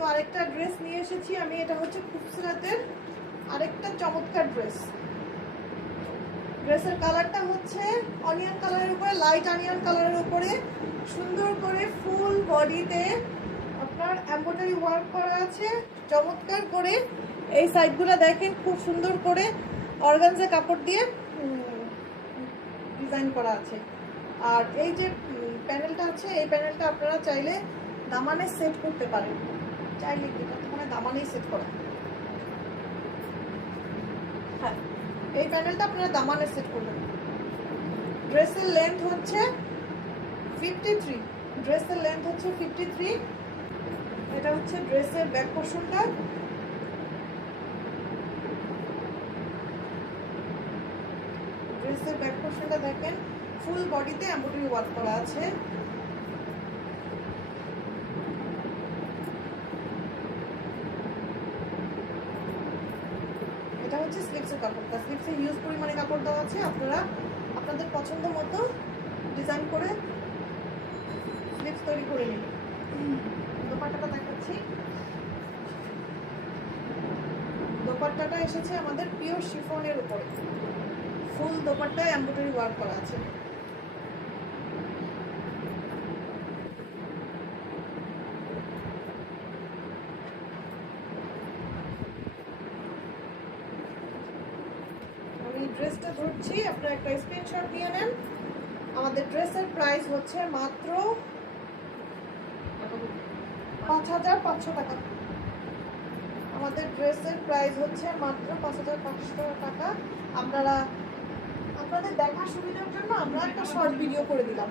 তো আরেকটা ড্রেস নিয়ে এসেছি আমি, এটা হচ্ছে খুবসুরাতের আরেকটা চমৎকার ড্রেস। ড্রেসের কালারটা হচ্ছে অনিয়ন কালারের উপরে, লাইট অনিয়ন কালারের উপরে সুন্দর করে ফুল বডিতে আপনার এমব্রয়ডারি ওয়ার্ক করা আছে চমৎকার করে। এই সাইডগুলো দেখেন খুব সুন্দর করে অর্গানজা কাপড় দিয়ে ডিজাইন করা আছে। আর এই যে প্যানেলটা আছে, এই প্যানেলটা আপনারা চাইলে দামানে সেট করতে পারেন, চাইলে মানে দামানেই সেট করা। হ্যাঁ, এই প্যানেলটা আপনারা দামানে সেট করবেন। ড্রেসের লেন্থ হচ্ছে 53, ড্রেসের লেন্থ হচ্ছে 53। এটা হচ্ছে ড্রেসের ব্যাক পোর্শনটা। ড্রেসের ব্যাক পোর্শনটা দেখেন ফুল বডিতে এমব্রয়ডারি ওয়ার্ক করা আছে। এটা হচ্ছে স্লিপসের কাপড়টা, স্লিপসে হিউজ পরিমাণে কাপড় দেওয়া আছে। আপনারা আপনাদের পছন্দ মতো ডিজাইন করে স্লিপস তৈরি করে নিন। দোপাট্টাটা দেখাচ্ছি। দোপাট্টাটা এসেছে আমাদের পিওর শিফনের উপরে, ফুল দোপাট্টায় এমব্রয়ডারি ওয়ার্ক করা আছে। আমি ড্রেসটা ধরছি, আপনারা একটা স্ক্রিনশট দিয়ে নেন। আমাদের ড্রেসের প্রাইস হচ্ছে মাত্র 5500 টাকা। আমাদের ড্রেসের প্রাইস হচ্ছে মাত্র 5500 টাকা। আপনারা আপনাদের দেখার সুবিধার জন্য আমরা একটা শর্ট ভিডিও করে দিলাম।